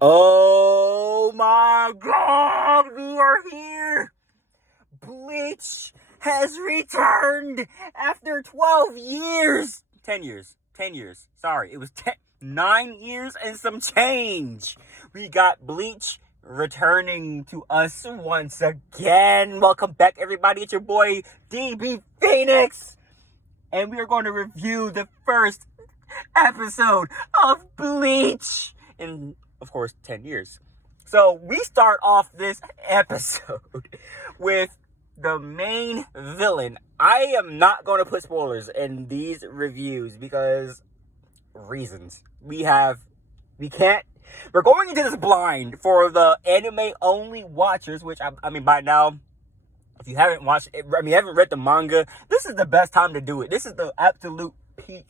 Oh my god, we are here! Bleach has returned after 12 years! 10 years. 10 years. Sorry, it was 9 years and some change. We got Bleach returning to us once again. Welcome back, everybody. It's your boy, DB Phoenix. And we are going to review the first episode of Bleach in, of course, 10 years. So we start off this episode with the main villain. I am not going to put spoilers in these reviews because reasons. We're going into this blind for the anime only watchers, which I mean by now, if you haven't watched it, you haven't read the manga, this is the best time to do it. This is the absolute peak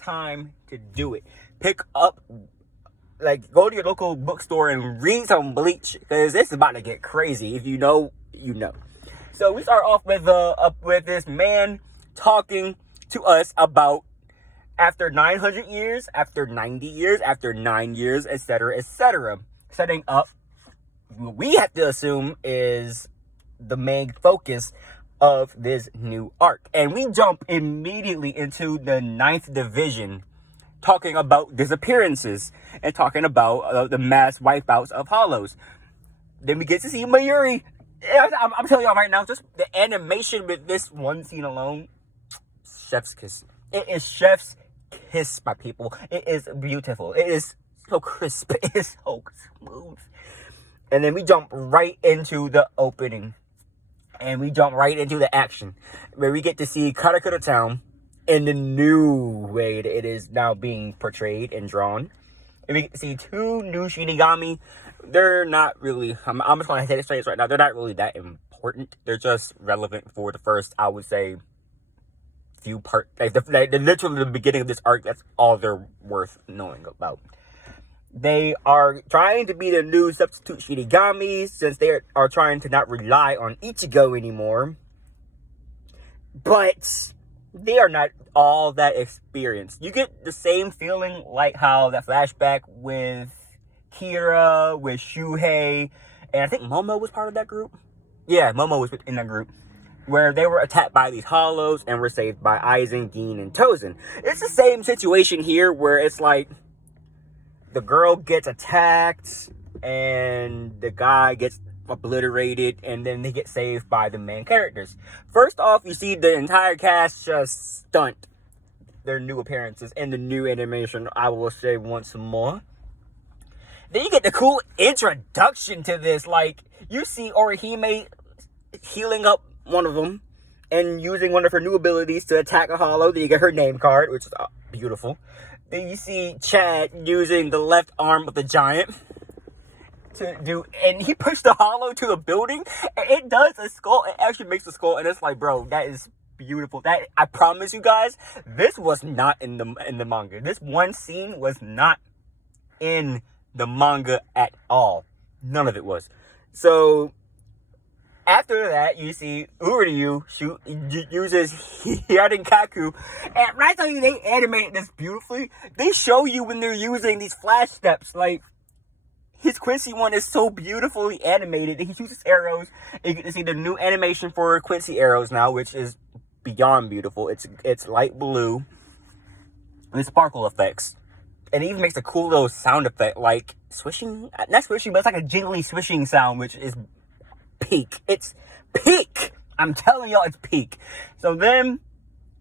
time to do it. Pick up, go to your local bookstore and read some Bleach, because this is about to get crazy. If you know, you know. So we start off with this man talking to us about after 900 years, after 90 years, after 9 years, etc., etc. Setting up what we have to assume is the main focus of this new arc. And we jump immediately into the 9th division, talking about disappearances and talking about the mass wipeouts of hollows. Then we get to see Mayuri. I'm telling y'all right now, just the animation with this one scene alone, chef's kiss. It is chef's kiss, my people. It is beautiful. It is so crisp. It is so smooth. And then we jump right into the opening. And we jump right into the action, where we get to see Karakura Town in the new way that it is now being portrayed and drawn. And we get to see 2 new Shinigami. They're not really, I'm just going to say it straight right now, they're not really that important. They're just relevant for the first, I would say, few parts. Literally the beginning of this arc, that's all they're worth knowing about. They are trying to be the new substitute Shinigami, since they are trying to not rely on Ichigo anymore. But they are not all that experienced. You get the same feeling like how that flashback with Kira, with Shuhei, and I think Momo was part of that group. Yeah, Momo was in that group, where they were attacked by these hollows and were saved by Aizen, Gin, and Tozen. It's the same situation here, where it's like the girl gets attacked and the guy gets obliterated, and then they get saved by the main characters. First off, you see the entire cast just stunt their new appearances in the new animation, I will say once more. Then you get the cool introduction to this. Like, you see Orihime healing up one of them and using one of her new abilities to attack a hollow. Then you get her name card, which is beautiful. Then you see Chad using the left arm of the giant to do, and he pushed the hollow to the building, and it does a skull. It actually makes a skull, and it's like, bro, that is beautiful. That, I promise you guys, this was not in the manga. This one scene was not in the manga at all. None of it was. So after that, you see Uryu uses Hiyarinkaku. And when I tell you they animated this beautifully, they show you when they're using these flash steps. Like, his Quincy one is so beautifully animated. He uses arrows. You get to see the new animation for Quincy arrows now, which is beyond beautiful. It's light blue with sparkle effects. And it even makes a cool little sound effect, like swishing. Not swishing, but it's like a jingly swishing sound, which is peak. It's peak. I'm telling y'all, it's peak. So then,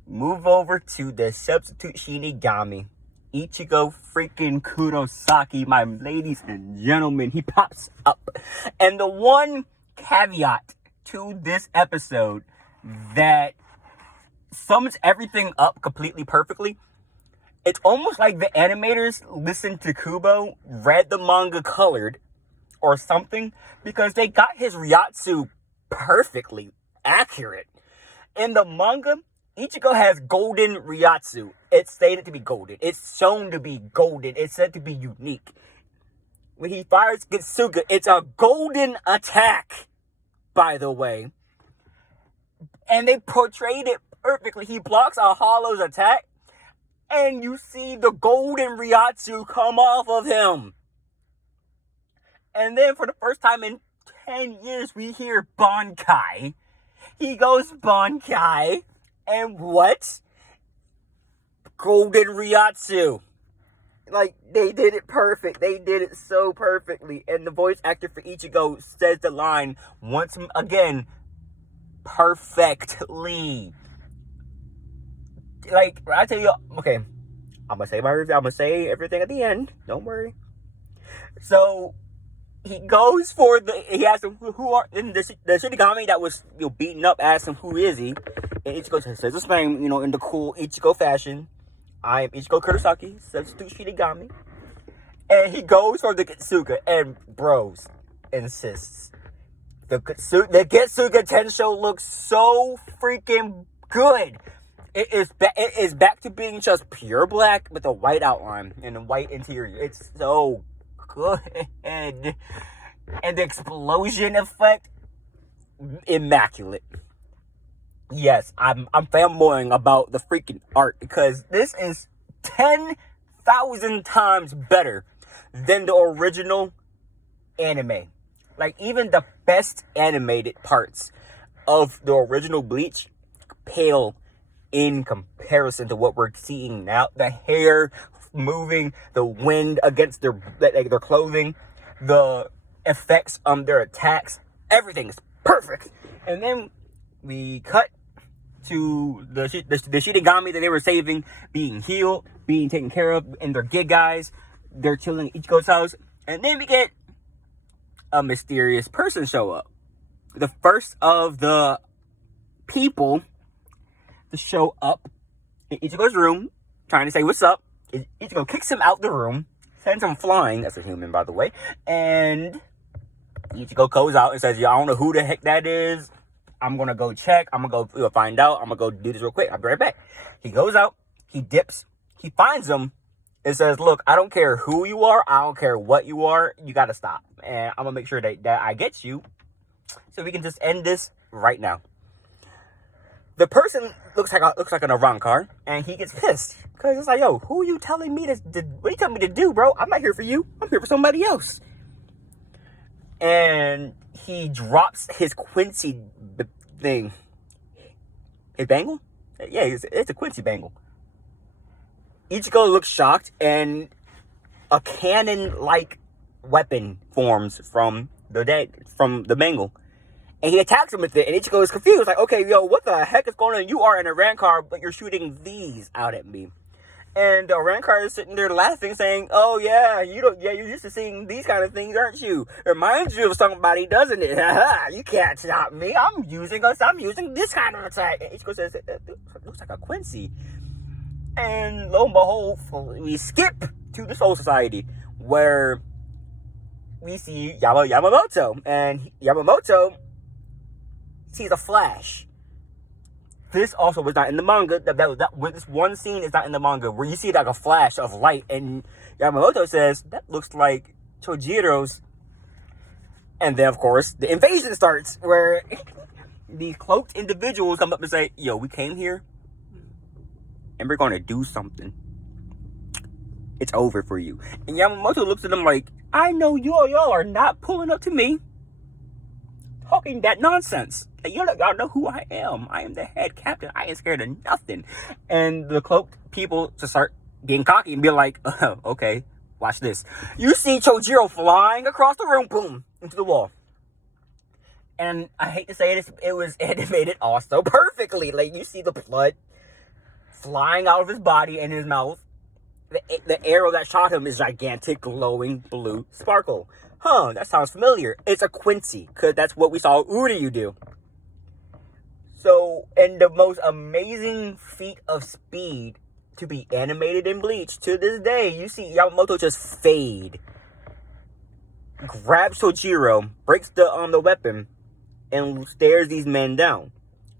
move over to the substitute Shinigami, Ichigo freaking Kurosaki, my ladies and gentlemen. He pops up. And the one caveat to this episode that sums everything up completely perfectly, it's almost like the animators listened to Kubo, read the manga colored, or something, because they got his Ryatsu perfectly accurate. In the manga, Ichigo has golden Ryatsu. It's stated to be golden. It's shown to be golden. It's said to be unique. When he fires Getsuga, it's a golden attack, by the way. And they portrayed it perfectly. He blocks a Hollow's attack, and you see the golden Ryatsu come off of him. And then for the first time in 10 years, we hear Bankai. He goes Bankai. And what? Golden Ryatsu. Like, they did it perfect. They did it so perfectly. And the voice actor for Ichigo says the line once again, perfectly. Like, I tell you, okay, I'm gonna say my review. I'm gonna say everything at the end. Don't worry. So, he goes for he asks him, who are, and the Shinigami that was, beaten up asks him, who is he? And Ichigo says his name, in the cool Ichigo fashion. I am Ichigo Kurosaki, substitute Shinigami. And he goes for the Getsuga, and bros insists. The Getsuga Tensho looks so freaking good. It is back to being just pure black with a white outline and a white interior. It's so good. And the explosion effect, immaculate. Yes, I'm fanboying about the freaking art because this is 10,000 times better than the original anime. Like, even the best animated parts of the original Bleach pale in comparison to what we're seeing now. The hair moving, the wind against their clothing, the effects on their attacks, everything is perfect. And then we cut to the Shinigami that they were saving being healed, being taken care of, and their gig guys. They're chilling at Ichigo's house. And then we get a mysterious person show up. The first of the people to show up in Ichigo's room, trying to say what's up. Ichigo kicks him out the room, sends him flying. That's a human, by the way. And Ichigo goes out and says, I don't know who the heck that is. I'm going to go check. I'm going to go find out. I'm going to go do this real quick. I'll be right back. He goes out. He dips. He finds him and says, look, I don't care who you are. I don't care what you are. You got to stop. And I'm going to make sure that I get you so we can just end this right now. The person looks like an Arankar, and he gets pissed because it's like, yo, who are you telling me what are you telling me to do, bro? I'm not here for you. I'm here for somebody else. And he drops his Quincy thing. His bangle? Yeah, it's a Quincy bangle. Ichigo looks shocked, and a cannon-like weapon forms from the bangle. And he attacks him with it, and Ichigo is confused. Like, okay, yo, what the heck is going on? You are in a Rancor, but you're shooting these out at me. And the Rancor is sitting there laughing, saying, oh, yeah, you're used to seeing these kind of things, aren't you? Reminds you of somebody, doesn't it? You can't stop me. I'm using this kind of attack. And Ichigo says, it looks like a Quincy. And lo and behold, we skip to the Soul Society, where we see Yamamoto. And Yamamoto sees a flash. This also was not in the manga. This one scene is not in the manga, where you see like a flash of light, and Yamamoto says, that looks like Chojiro's. And then, of course, the invasion starts, where these cloaked individuals come up and say, yo, we came here, and we're going to do something. It's over for you. And Yamamoto looks at them like, I know y'all are not pulling up to me talking that nonsense. Y'all know who I am. I am the head captain. I ain't scared of nothing. And the cloaked people just start getting cocky and be like, oh, okay, watch this. You see Chojiro flying across the room, boom, into the wall. And I hate to say it was animated also perfectly. Like, you see the blood flying out of his body and his mouth. The arrow that shot him is gigantic, glowing blue sparkle. Huh, that sounds familiar. It's a Quincy, because that's what we saw Uryu do. So, and the most amazing feat of speed to be animated in Bleach, to this day, you see Yamamoto just fade. Grabs Chojiro, breaks the weapon, and stares these men down.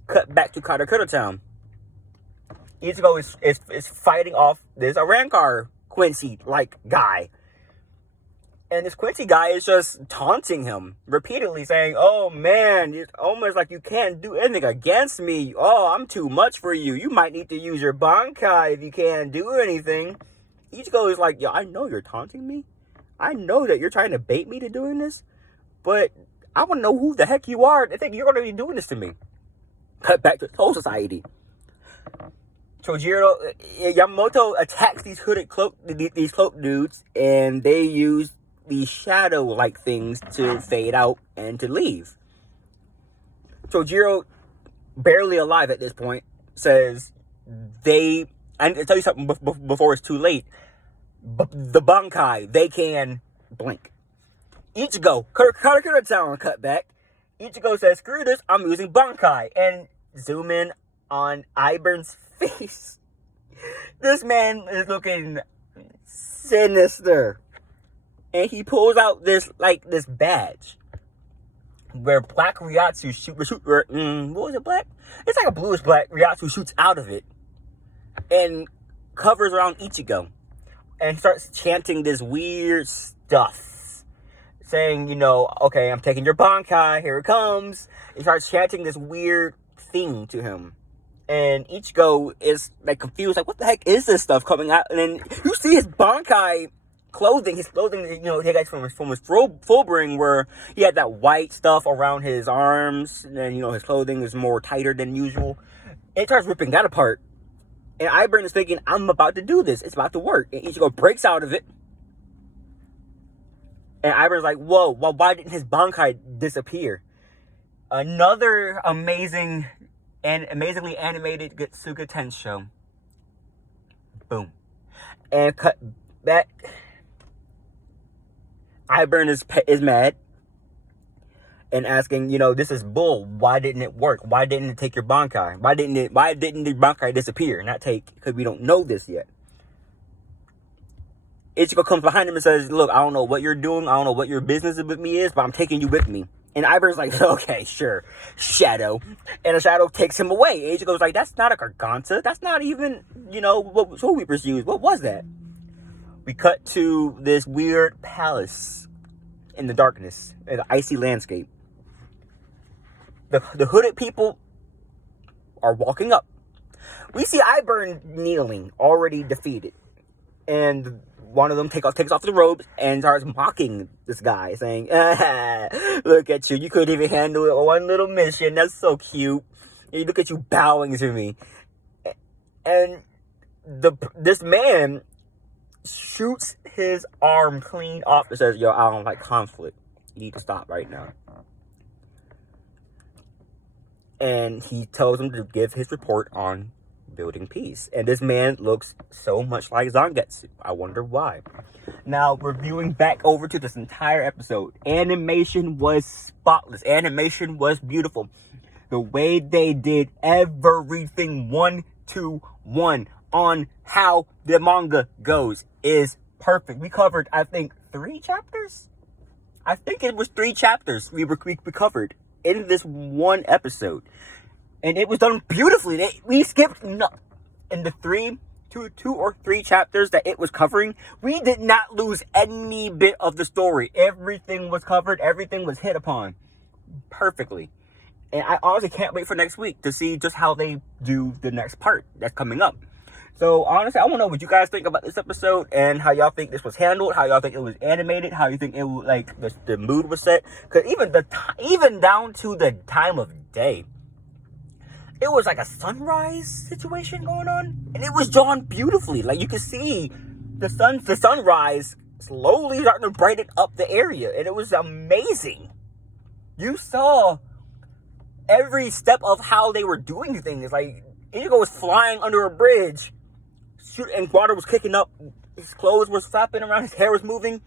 Cut back to Karakura Town. Ichigo is fighting off this Rancor Quincy-like guy. And this Quincy guy is just taunting him repeatedly, saying, oh man, it's almost like you can't do anything against me. Oh, I'm too much for you. You might need to use your Bankai if you can't do anything. Ichigo is like, yo, I know you're taunting me. I know that you're trying to bait me to doing this, but I want to know who the heck you are to think you're going to be doing this to me. Cut back to Soul Society. Yamamoto attacks these these cloak dudes, and they use these shadow-like things to fade out and to leave. Chojiro, barely alive at this point, says I need to tell you something before it's too late. The Bankai, they can blink. Ichigo, Karakura-town cut back. Ichigo says, screw this, I'm using Bankai. And zoom in on Iburn's face. This man is looking sinister. And he pulls out this badge. Where black Ryatsu what was it, black? It's like a bluish black. Ryatsu shoots out of it. And covers around Ichigo. And starts chanting this weird stuff. Saying, okay, I'm taking your Bankai, here it comes. He starts chanting this weird thing to him. And Ichigo is confused, what the heck is this stuff coming out? And then you see his Bankai clothing, he got from his Fullbring, where he had that white stuff around his arms, and then, his clothing is more tighter than usual. And it starts ripping that apart. And Iburn is thinking, I'm about to do this. It's about to work. And Ichigo breaks out of it. And Iburn's like, whoa, well, why didn't his Bankai disappear? Another amazingly animated Getsuga Tensho. Boom. And cut back. Iburn is mad. And asking, this is bull. Why didn't it work? Why didn't it take your Bankai? Why didn't the Bankai disappear? Not take, because we don't know this yet. Ichigo comes behind him and says, look, I don't know what you're doing. I don't know what your business with me is, but I'm taking you with me. And Iburn's like, okay, sure. Shadow. And the Shadow takes him away. And Ichigo's like, that's not a Garganta. That's not even, what Soul Reapers use. What was that? We cut to this weird palace in the darkness, in the icy landscape. The hooded people are walking up. We see Iburn kneeling, already defeated. And one of them takes off the robes and starts mocking this guy, saying, look at you. You couldn't even handle it one little mission. That's so cute. And look at you bowing to me. And this man shoots his arm clean off and says, yo, I don't like conflict. You need to stop right now. And he tells him to give his report on building peace. And this man looks so much like Zangetsu. I wonder why. Now, reviewing back over to this entire episode, animation was spotless. Animation was beautiful. The way they did everything 1-to-1 on how the manga goes is perfect. We covered, I think, 3 chapters? I think it was 3 chapters we covered in this one episode. And it was done beautifully. We skipped in the 2 or 3 chapters that it was covering. We did not lose any bit of the story. Everything was covered. Everything was hit upon perfectly. And I honestly can't wait for next week to see just how they do the next part that's coming up. So honestly, I want to know what you guys think about this episode and how y'all think this was handled, how y'all think it was animated, how you think it was, the mood was set. Because even down to the time of day, it was like a sunrise situation going on, and it was drawn beautifully. You could see the sunrise slowly starting to brighten up the area, and it was amazing. You saw every step of how they were doing things. Ichigo was flying under a bridge, and water was kicking up. His clothes were flapping around. His hair was moving.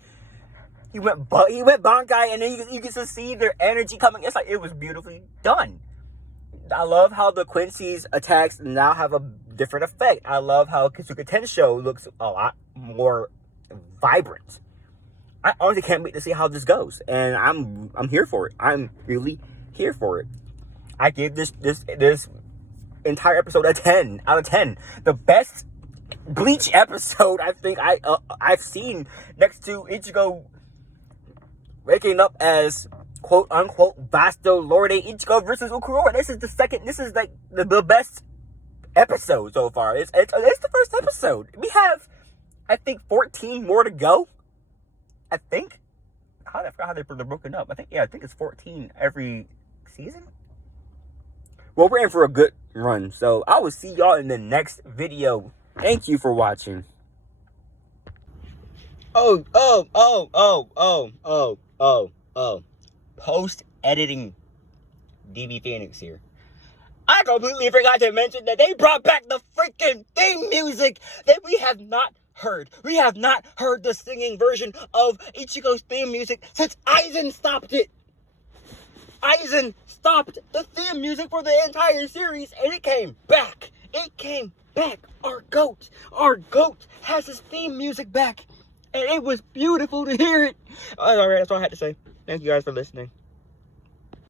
He went Bankai, and then you get to see their energy coming. It was beautifully done. I love how the Quincy's attacks now have a different effect. I love how Getsuga Tensho looks a lot more vibrant. I honestly can't wait to see how this goes, and I'm here for it. I'm really here for it. I gave this entire episode a 10 out of 10. The best Bleach episode I think I've seen, next to Ichigo waking up as quote unquote Vasto Lorde Ichigo versus Ukuroha. This is the best episode so far. It's the first episode. We have, I think, 14 more to go. I think, I forgot how they're broken up. I think it's 14 every season. Well, we're in for a good run. So I will see y'all in the next video. Thank you for watching. Oh. Post-editing DB Phoenix here. I completely forgot to mention that they brought back the freaking theme music that we have not heard. We have not heard the singing version of Ichigo's theme music since Aizen stopped it. Aizen stopped the theme music for the entire series, and it came back. It came back. Our goat has his theme music back, and it was beautiful to hear it. All right, that's all I had to say. Thank you guys for listening.